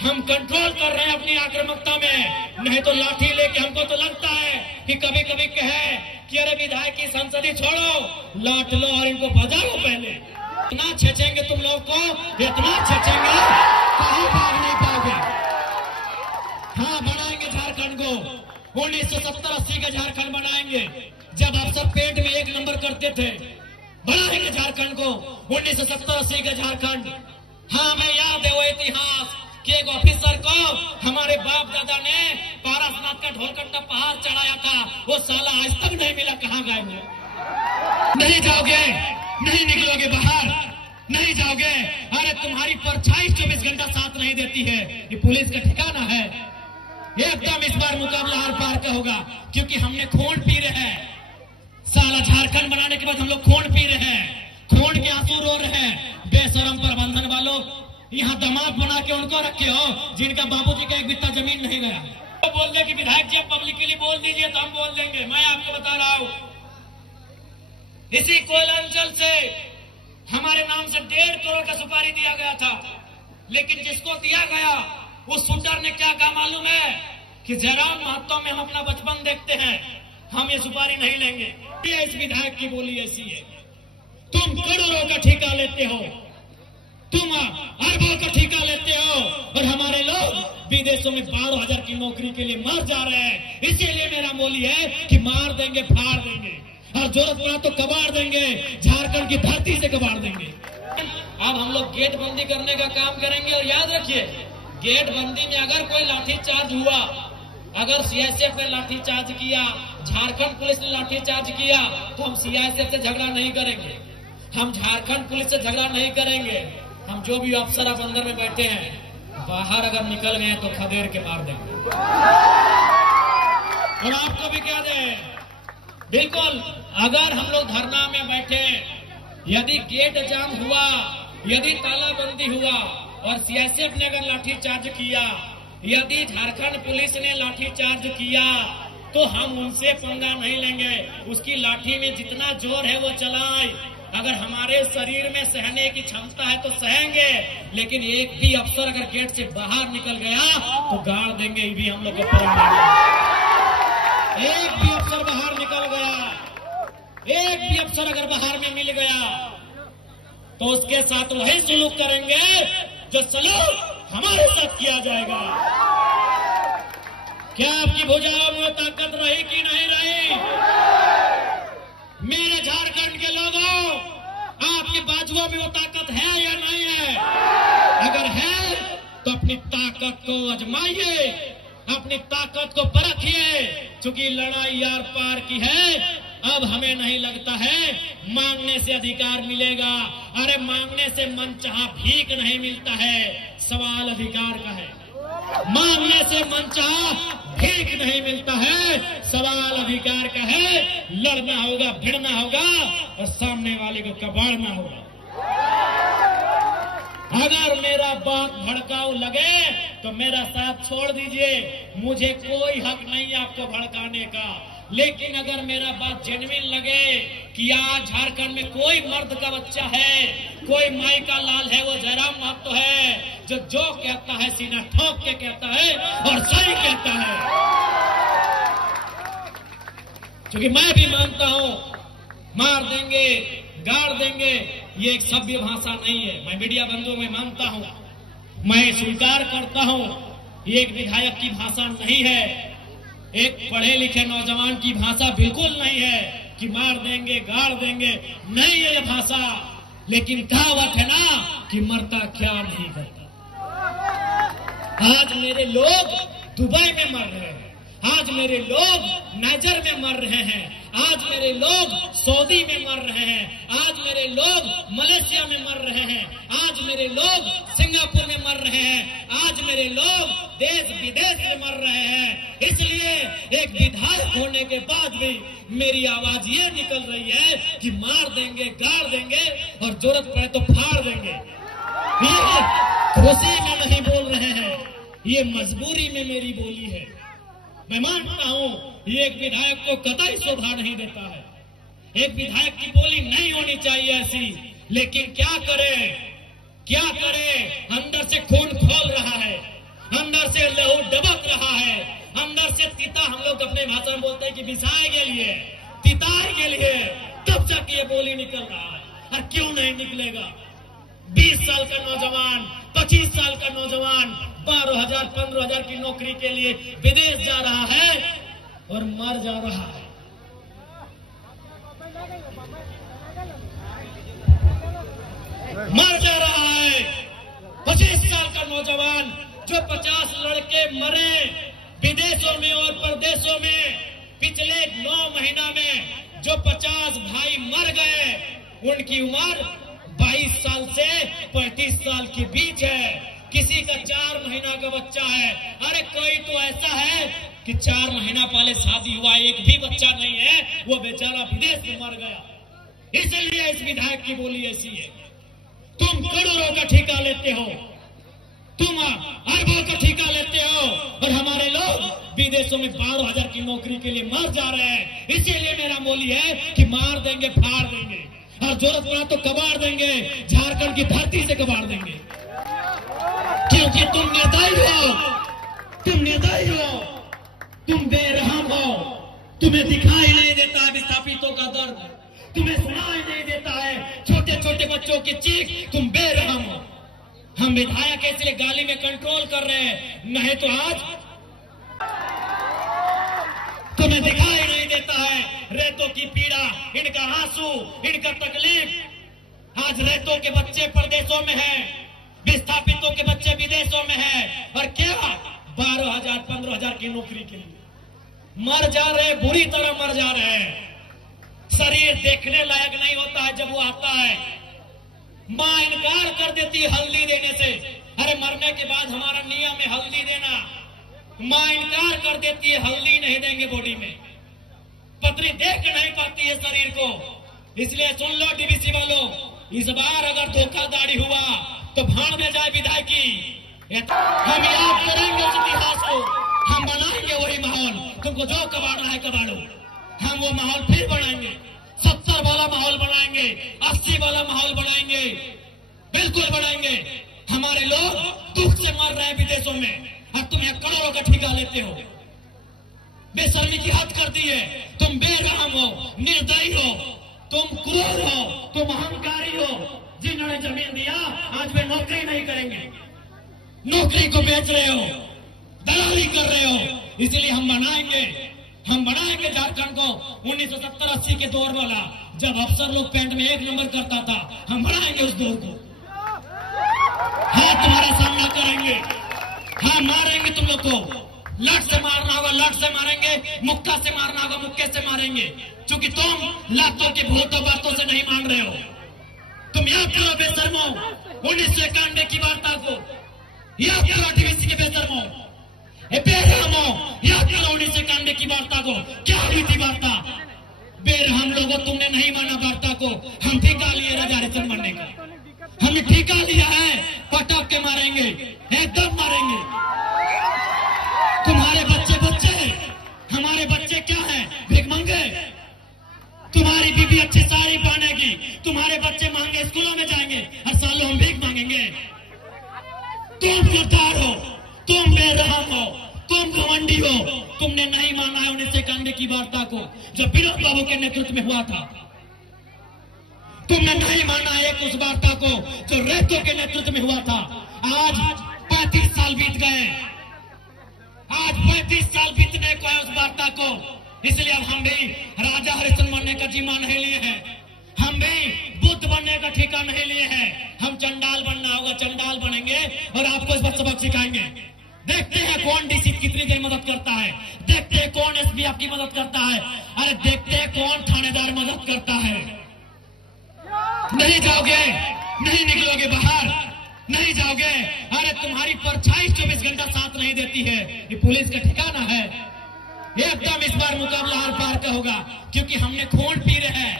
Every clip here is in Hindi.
हम कंट्रोल कर रहे हैं अपनी आक्रामकता में, नहीं तो लाठी लेके हमको तो लगता है कि कभी कभी कहे कि अरे विधायक की संसदी छोड़ो, लाठ लो और इनको बजाओ। पहले इतना छेचेंगे तुम लोग को, इतना छेचेंगे कहीं भाग नहीं पाओगे। हाँ, बनाएंगे झारखंड को 1970-80 का झारखंड बनाएंगे, जब आप सब पेट में एक नंबर करते थे। बनाएंगे झारखंड को 1970-80 का झारखंड। हाँ, मैं याद है वो इतिहास कि एक ऑफिसर को हमारे बाप दादा ने पारसनाथ का ढोलकंडा पहाड़ चढ़ाया था, वो साला आज तक नहीं मिला, कहाँ गए वो? नहीं जाओगे, नहीं निकलोगे बाहर, नहीं जाओगे। अरे तुम्हारी परछाई 24 घंटा साथ नहीं देती है, ये पुलिस का ठिकाना है। एकदम इस बार मुकाबला हर पार का होगा, क्योंकि हमने खून पी रहे हैं। साला झारखंड बनाने के बाद हम लोग खून पी रहे हैं, खून के आंसू रो रहे हैं। बेशरम प्रबंधन वालों, यहाँ दामाद बना के उनको रखे हो जिनका बाबूजी का एक बित्ता जमीन नहीं गया। तो बोल दे कि विधायक जी पब्लिकली बोल दीजिए तो हम बोल देंगे। मैं आपको बता रहा हूँ, इसी कोयला अंचल से हमारे नाम से 1.5 करोड़ का सुपारी दिया गया था, लेकिन जिसको दिया गया उस शूटर ने क्या कहा मालूम है कि जयराम महतो में हम अपना बचपन देखते हैं, हम ये सुपारी नहीं लेंगे। ये इस विधायक की बोली ऐसी है। तुम करोड़ों का ठेका लेते हो, तुम अरबों का ठेका लेते हो, और हमारे लोग विदेशों में 12,000 की नौकरी के लिए मर जा रहे हैं। इसीलिए मेरा बोली है कि मार देंगे, फाड़ देंगे, और जरूरत पड़ा तो कबाड़ देंगे, झारखंड की धरती से कबाड़ देंगे। अब हम लोग गेट बंदी करने का काम करेंगे, और याद रखिए गेट बंदी में अगर कोई लाठीचार्ज हुआ, अगर सीआईएसएफ ने लाठीचार्ज किया, झारखंड पुलिस ने लाठीचार्ज किया, तो हम सीआईएसएफ से झगड़ा नहीं करेंगे, हम झारखंड पुलिस से झगड़ा नहीं करेंगे। हम जो भी अफसर अब अंदर में बैठे हैं, बाहर अगर निकल गए तो खदेड़ के मार देंगे। और आपको भी कह दें, बिल्कुल अगर हम लोग धरना में बैठे, यदि गेट जाम हुआ, यदि तालाबंदी हुआ और सीआईएसएफ ने अगर लाठीचार्ज किया, यदि झारखंड पुलिस ने लाठीचार्ज किया, तो हम उनसे पंगा नहीं लेंगे। उसकी लाठी में जितना जोर है वो चलाएं। अगर हमारे शरीर में सहने की क्षमता है तो सहेंगे, लेकिन एक भी अफसर अगर गेट से बाहर निकल गया तो गाड़ देंगे, ये भी हम लोग को परम देंगे। एक भी अफसर बाहर निकल गया, एक भी अफसर अगर बाहर में मिल गया, तो उसके साथ वही सलूक करेंगे जो सलूक हमारे साथ किया जाएगा। क्या आपकी भुजाओं में ताकत रही कि नहीं रही? मेरे झारखंड के लोगों, आपके बाजुओं में वो ताकत है या नहीं है? अगर है तो अपनी ताकत को आजमाइए, अपनी ताकत को परखिए, क्योंकि लड़ाई यार पार की है। अब हमें नहीं लगता है मांगने से अधिकार मिलेगा। अरे मांगने से मनचाहा भीख नहीं मिलता है, सवाल अधिकार का है। मांगने से मनचाहा भीख नहीं मिलता है, सवाल अधिकार का है। लड़ना होगा, भिड़ना होगा और सामने वाले को कबाड़ना होगा। अगर मेरा बात भड़काऊ लगे तो मेरा साथ छोड़ दीजिए, मुझे कोई हक नहीं आपको भड़काने का। लेकिन अगर मेरा बात जेन्युइन लगे कि आज झारखंड में कोई मर्द का बच्चा है, कोई माई का लाल है, वो जयराम महतो है, जो कहता है सीना ठोक के कहता है और सही कहता है। क्योंकि मैं भी मानता हूं, मार देंगे, गाड़ देंगे, ये एक सभ्य भाषा नहीं है। मैं मीडिया बंधुओं में मानता हूं, मैं स्वीकार करता हूं, ये एक विधायक की भाषा नहीं है, एक पढ़े लिखे नौजवान की भाषा बिल्कुल नहीं है कि मार देंगे, गाड़ देंगे, नहीं है ये भाषा। लेकिन कहावत है ना कि मरता क्या नहीं करता। आज मेरे लोग दुबई में मर रहे हैं, आज मेरे लोग नाइजर में मर रहे हैं, आज मेरे लोग सऊदी में मर रहे हैं, आज मेरे लोग मलेशिया में मर रहे हैं, आज मेरे लोग सिंगापुर में मर रहे हैं, आज मेरे लोग देश विदेश में मर रहे हैं। इसलिए एक विधायक होने के बाद भी मेरी आवाज ये निकल रही है कि मार देंगे, गाड़ देंगे और जरूरत पड़े तो फाड़ देंगे। ये खुशी में नहीं बोल रहे हैं, ये मजबूरी में मेरी बोली है। मैं मानता हूं ये एक विधायक को कतई शोभा नहीं देता है, एक विधायक की बोली नहीं होनी चाहिए ऐसी। लेकिन क्या करे, क्या करे, अंदर से खून खौल रहा है, से लहू डबक रहा है, अंदर से तीता, हम लोग अपने भाषा में बोलते हैं कि बिसाए के लिए, तिताए के लिए, तब तक ये बोली निकल रहा है। और क्यों नहीं निकलेगा? 20 साल का नौजवान, 25 साल का नौजवान 12,000 15,000 की नौकरी के लिए विदेश जा रहा है और मर जा रहा है। मर जा रहा है। 25 साल का नौजवान, जो 50 लड़के मरे विदेशों में और परदेशों में, पिछले 9 महीना में जो 50 भाई मर गए, उनकी उम्र 22 साल से 35 साल के बीच है। किसी का 4 महीना का बच्चा है। अरे कोई तो ऐसा है कि 4 महीना पहले शादी हुआ, एक भी बच्चा नहीं है, वो बेचारा विदेश में मर गया। इसलिए इस विधायक की बोली ऐसी है। तुम करोड़ों का ठेका लेते हो, तुम अरबों का ठेका लेते हो, और हमारे लोग विदेशों में 12,000 की नौकरी के लिए मर जा रहे हैं। इसीलिए मेरा बोली है कि मार देंगे, फाड़ देंगे, और जरूरत पड़ा तो कबाड़ देंगे, झारखंड की धरती से कबाड़ देंगे। क्योंकि तुम निर्दयी हो, तुम निर्दयी हो, तुम बेरहम हो। तुम्हें दिखाई नहीं देता है विस्थापितों का दर्द, तुम्हें सुनाई नहीं देता है छोटे छोटे बच्चों की चीख, तुम बेरहम हो। हम विधायक इसलिए गाली में कंट्रोल कर रहे हैं, नहीं तो आज तुम्हें दिखाई नहीं देता है रेतों की पीड़ा, इनका आंसू, इनका तकलीफ। आज रेतों के बच्चे परदेशों में हैं, विस्थापितों के बच्चे विदेशों में हैं, और क्या 12,000 15,000 की नौकरी के लिए मर जा रहे, बुरी तरह मर जा रहे हैं। शरीर देखने लायक नहीं होता है जब वो आता है। मां इनकार कर देती है हल्दी देने से। अरे मरने के बाद हमारा नियम है हल्दी देना, मां इनकार कर देती है, हल्दी नहीं देंगे बॉडी में। पत्नी देख नहीं पाती है शरीर को। इसलिए सुन लो डीवीसी वालों, इस बार अगर धोखाधड़ी हुआ तो भाड़ में जाए विधायकी। हम याद करेंगे उस इतिहास को, हम बनाएंगे वही माहौल। तुमको जो कबाड़ना है कबाड़ो, हम वो माहौल फिर बनाएंगे। 70 वाला माहौल बनाएंगे, 80 वाला माहौल बनाएंगे, बिल्कुल बनाएंगे। हमारे लोग दुख से मर रहे हैं विदेशों में, और तुम यहाँ करोड़ों का ठेका लेते हो। बेशर्मी की हद कर दी है। तुम बेरहम हो, निर्दयी हो, तुम क्रूर हो, तुम अहंकारी हो। जिन्होंने जमीन दिया आज वे नौकरी नहीं करेंगे, नौकरी को बेच रहे हो, दलाली कर रहे हो। इसलिए हम बनाएंगे झारखंड को 1970-80 के दौर वाला, जब अफसर लोग पैंट में 1 नंबर करता था। हम बनाएंगे उस दौर को। हाँ, तुम्हारा सामना करेंगे, हाँ मारेंगे तुम लोग को। लट से मारना होगा लट से मारेंगे, मुक्का से मारना होगा मुक्के से मारेंगे, क्योंकि तुम लातों के भूतों बातों से नहीं मान रहे हो। तुम याद करो बेशर्मो 1991 की वार्ता को, याद करो डीवीसी के बेशर्मो, बेरहमो, याद करो 1991 की वार्ता को। क्या हुई थी वार्ता? बेरहम लोगों, तुमने नहीं माना वार्ता को। हम ठेका लिए राजा हरिश्चंद्र मरने का, हमने ठेका लिया है, पटक के मारेंगे, एकदम मारेंगे। तुम्हारे बच्चे हमारे बच्चे क्या है? भिखमंगे। तुम्हारी बीबी अच्छी साड़ी पहनेगी, तुम्हारे बच्चे महंगे स्कूलों में जाएंगे, हर साल हम भीख मांगेंगे। तुम गद्दार हो, तुम बेरहम हो, तुम घमंडी हो। तुमने नहीं माना है 1991 की वार्ता को, जो विनोद बाबू के नेतृत्व में हुआ था। तुमने नहीं माना है उस वार्ता को जो रेतों के नेतृत्व में हुआ था। आज 35 साल बीत गए, आज 35 साल बीतने को है उस वार्ता को। इसलिए अब हम भी राजा हरिश्चंद्र बनने का जिम्मा नहीं लिए हैं, हम भी बुद्ध बनने का ठेका नहीं लिए हैं। हम चंडाल बनना होगा, चंडाल बनेंगे और आपको इस पर सबक सिखाएंगे। देखते हैं कौन डीसी कितनी देर मदद करता है, देखते हैं कौन एसपी आपकी मदद करता है, अरे देखते हैं कौन थानेदार मदद करता है। नहीं जाओगे, नहीं निकलोगे बाहर, नहीं जाओगे। अरे तुम्हारी परछाई 24 घंटा साथ नहीं देती है, ये पुलिस का ठिकाना है। एकदम इस बार मुकाबला हर पार का होगा, क्योंकि हमने खून पी रहे हैं।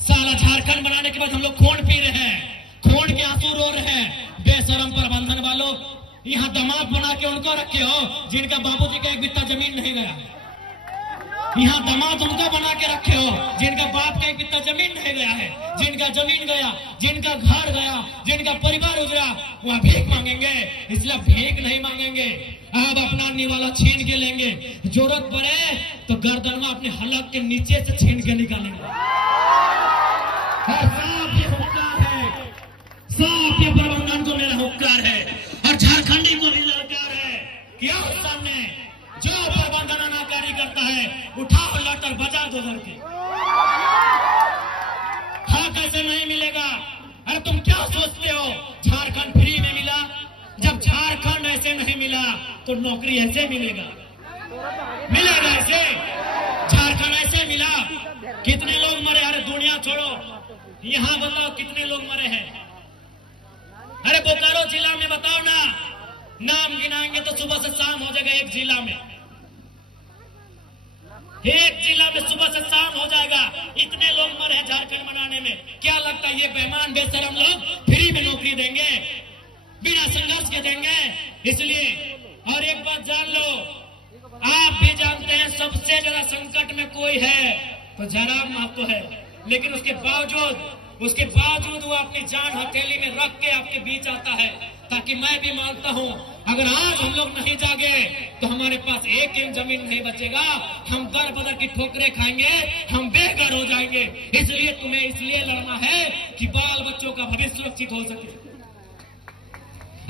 साला झारखंड बनाने के बाद हम लोग खून पी रहे हैं, खून के आंसू रो रहे हैं। बेशरम प्रबंधन वालों, यहाँ दामाद बना के उनको रखे हो जिनका बाबूजी का 1 बित्ता जमीन नहीं गया। यहाँ दामाद उनको बना के रखे हो जिनका बाप का एक बित्ता जमीन नहीं गया है, जिनका जमीन गया, जिनका घर गया, जिनका परिवार उजड़ा, वह भीख मांगेंगे। इसलिए भीख नहीं मांगेंगे, अब अपना निवाला छीन के लेंगे। जरूरत पड़े तो गर्दन में अपने हलक के नीचे से छीन के निकालेंगे। और साफ ये हुक्कार है, साफ ये प्रबंधन को मेरा हुक्कार है और झारखंडी को भी ललकार है कि आओ सामने, जो प्रबंधन अनाकारी करता है उठाओ लट और बजा दो घर के। हाँ, कैसे नहीं मिलेगा? अरे तुम क्या सोचते हो झारखंड फ्री में मिला? जब झारखंड ऐसे नहीं मिला तो नौकरी ऐसे मिलेगा? मिलेगा ऐसे? झारखंड ऐसे मिला? कितने लोग मरे? अरे दुनिया छोड़ो, यहाँ बताओ कितने लोग मरे हैं? अरे बोकारो जिला में बताओ ना, नाम गिनाएंगे तो सुबह से शाम हो जाएगा। एक जिला में सुबह से शाम हो जाएगा। इतने लोग मरे हैं झारखंड बनाने में। क्या लगता है ये बेईमान बेशरम लोग फ्री में नौकरी देंगे? बिना संघर्ष के देंगे? इसलिए और एक बात जान लो, आप भी जानते हैं सबसे ज्यादा संकट में कोई है तो जयराम महतो है, लेकिन उसके बावजूद वो अपनी जान हथेली में रख के आपके बीच आता है, ताकि मैं भी मानता हूं अगर आज हम लोग नहीं जागे तो हमारे पास एक इंच जमीन नहीं बचेगा, हम दर बदर की ठोकरें खाएंगे, हम बेघर हो जाएंगे। इसलिए तुम्हें इसलिए लड़ना है कि बाल बच्चों का भविष्य सुरक्षित हो सके।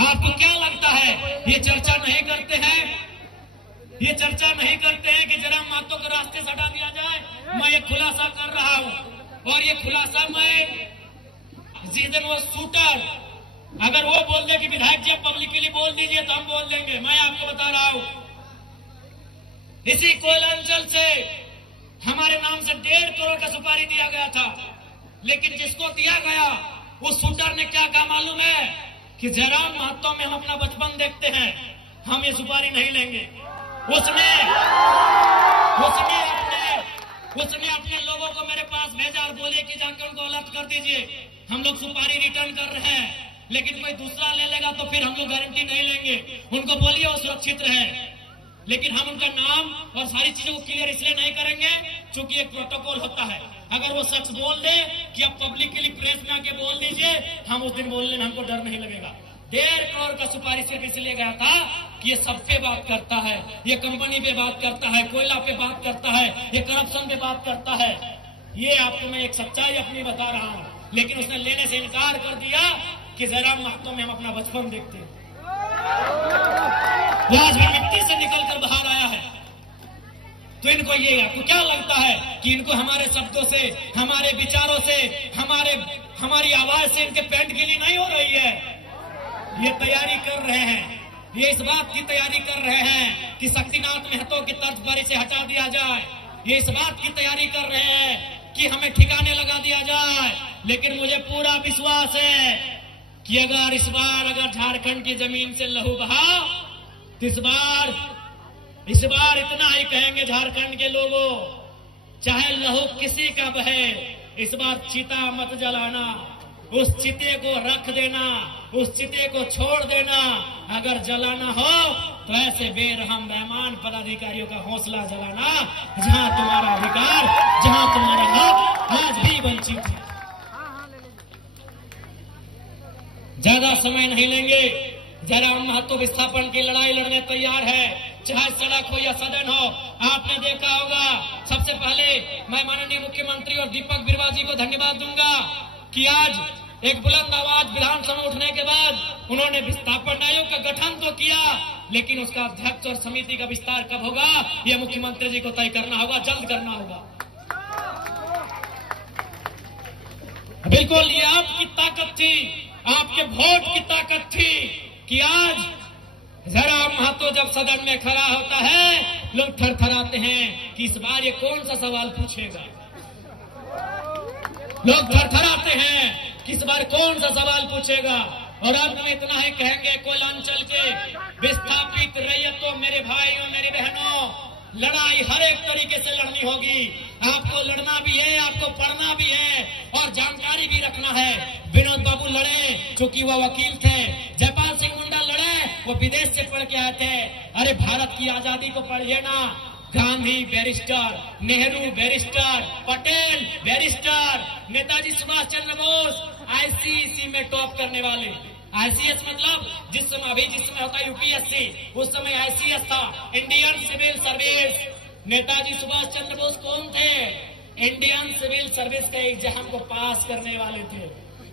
आपको क्या लगता है ये चर्चा नहीं करते हैं? ये चर्चा नहीं करते हैं कि जयराम महतो को रास्ते से हटा दिया जाए? मैं ये खुलासा कर रहा हूं और ये खुलासा मैं जिस दिन वो शूटर अगर वो बोल दे कि विधायक जी आप पब्लिकली बोल दीजिए तो हम बोल देंगे। मैं आपको बता रहा हूं, इसी कोयलांचल से हमारे नाम से 1.5 करोड़ का सुपारी दिया गया था, लेकिन जिसको दिया गया उस शूटर ने क्या कहा मालूम है? कि जयराम महतो में हम अपना बचपन देखते हैं, हम ये सुपारी नहीं लेंगे। उसने अपने लोगों को मेरे पास भेजा और बोले कि जाकर उनको अलर्ट कर दीजिए, हम लोग सुपारी रिटर्न कर रहे हैं, लेकिन कोई दूसरा ले लेगा तो फिर हम लोग गारंटी नहीं लेंगे। उनको बोलिए वो सुरक्षित रहे, लेकिन हम उनका नाम और सारी चीजों को क्लियर इसलिए नहीं करेंगे क्योंकि एक प्रोटोकॉल होता है। अगर वो शख्स बोल दे कि आप पब्लिकली प्रेस में आके बोल दीजिए, हम उस दिन बोलने में हमको डर नहीं लगेगा। 1.5 करोड़ का सुपारी सिर्फ इसलिए गया था कि ये सब पे बात करता है, ये कंपनी पे बात करता है, कोयला पे बात करता है, ये करप्शन पे बात करता है। ये आपको मैं एक सच्चाई अपनी बता रहा हूं, लेकिन उसने लेने से इनकार कर दिया कि जयराम महतो में हम अपना बचपन देखते हैं। वो आज भी मिट्टी से निकलकर बाहर आया है। तो इनको ये आपको क्या लगता है कि इनको हमारे शब्दों से, हमारे विचारों से, हमारी आवाज से इनके पेंट गिली नहीं हो रही है? ये तैयारी कर रहे हैं, ये इस बात की तैयारी कर रहे हैं कि शक्तिनाथ महतो की तर्ज पर इसे हटा दिया जाए। ये इस बात की तैयारी कर रहे हैं कि हमें ठिकाने लगा दिया जाए। लेकिन मुझे पूरा विश्वास है कि अगर इस बार झारखंड की जमीन से लहू बहा तो इस बार इतना ही कहेंगे झारखंड के लोगों, चाहे लहू किसी का बहे, इस बार चिता मत जलाना, उस चिते को रख देना, उस चिते को छोड़ देना। अगर जलाना हो तो ऐसे बेरहम बेईमान पदाधिकारियों का हौसला जलाना जहां तुम्हारा अधिकार, जहां तुम्हारा हक आज भी वंचित है। ज्यादा समय नहीं लेंगे, जयराम महतो विस्थापन की लड़ाई लड़ने तैयार है, चाहे सड़क हो या सदन हो। आपने देखा होगा, सबसे पहले मैं माननीय मुख्यमंत्री और दीपक बिरुवा जी को धन्यवाद दूंगा कि आज एक बुलंद आवाज विधानसभा में उठने के बाद उन्होंने विस्थापन आयोग का गठन तो किया, लेकिन उसका अध्यक्ष और समिति का विस्तार कब होगा यह मुख्यमंत्री जी को तय करना होगा, जल्द करना होगा। बिल्कुल ये आपकी ताकत थी, आपके वोट की ताकत थी कि आज जयराम महतो जब सदन में खड़ा होता है लोग थरथराते हैं कि इस बार ये कौन सा सवाल पूछेगा। लोग थरथराते हैं कि इस बार कौन सा सवाल पूछेगा। और अब हम इतना ही कहेंगे, कोयलांचल के विस्थापित रैयतों, मेरे भाइयों मेरी बहनों, लड़ाई हर एक तरीके से लड़नी होगी। आपको लड़ना भी है, आपको पढ़ना भी है और जानकारी भी रखना है। विनोद बाबू लड़े क्योंकि वह वकील थे, जयपाल सिंह मुंडा लड़े वो विदेश से पढ़ के आए थे। अरे भारत की आजादी को पढ़िए ना, Gandhi barrister, Nehru barrister, Patel barrister, Netaji Subhash Chandra Bose ICSE में टॉप करने वाले। आईसीएस मतलब जिस समय होता है यूपीएससी, उस समय आईसीएस था, Indian civil service. Netaji Subhash Chandra Bose कौन थे? इंडियन सिविल सर्विस का एग्जाम को पास करने वाले थे,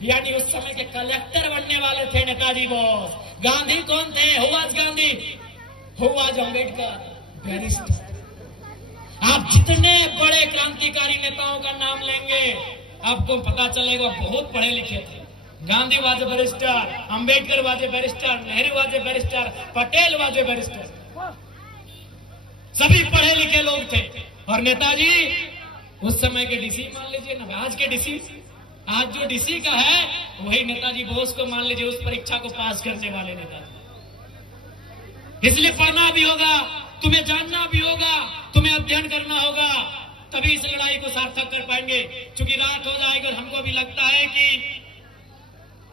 यानी उस समय के कलेक्टर बनने वाले थे नेताजी बोस। गांधी कौन थे? Who was Gandhi, who was Ambedkar, barrister. आप जितने बड़े क्रांतिकारी नेताओं का नाम लेंगे आपको पता चलेगा बहुत पढ़े लिखे थे। गांधी वाजे बैरिस्टर, अंबेडकर वाजे बैरिस्टर, नेहरू वाजे बैरिस्टर, पटेल वाजे बैरिस्टर, सभी पढ़े लिखे लोग थे। और नेताजी उस समय के डीसी मान लीजिए ना, आज के डीसी, आज जो डीसी का है वही नेताजी बोस को मान लीजिए, उस परीक्षा को पास करने वाले नेताजी। इसलिए पढ़ना भी होगा, तुम्हें जानना भी होगा, तुम्हें अध्ययन करना होगा, तभी इस लड़ाई को सार्थक कर पाएंगे। क्योंकि रात हो जाएगी और हमको भी लगता है कि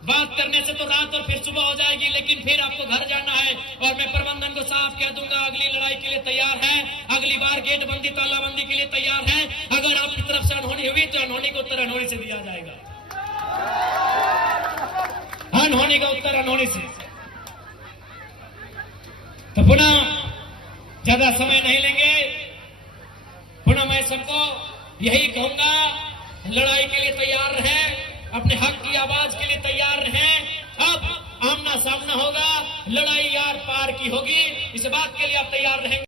बात करने से तो रात और फिर सुबह हो जाएगी, लेकिन फिर आपको घर जाना है। और मैं प्रबंधन को साफ कह दूंगा, अगली लड़ाई के लिए तैयार है, अगली बार गेट बंदी तालाबंदी के लिए तैयार है। अगर आपकी तरफ से अनहोनी हुई तो अनहोनी का उत्तर अनहोनी से दिया जाएगा, अनहोनी का उत्तर अनहोनी से। तो पुनः ज्यादा समय नहीं लेंगे, पुनः मैं सबको यही कहूंगा, लड़ाई के लिए तैयार रहें, अपने हक की आवाज के लिए तैयार रहें। अब आमना सामना होगा, लड़ाई यार पार की होगी, इस बात के लिए आप तैयार रहेंगे।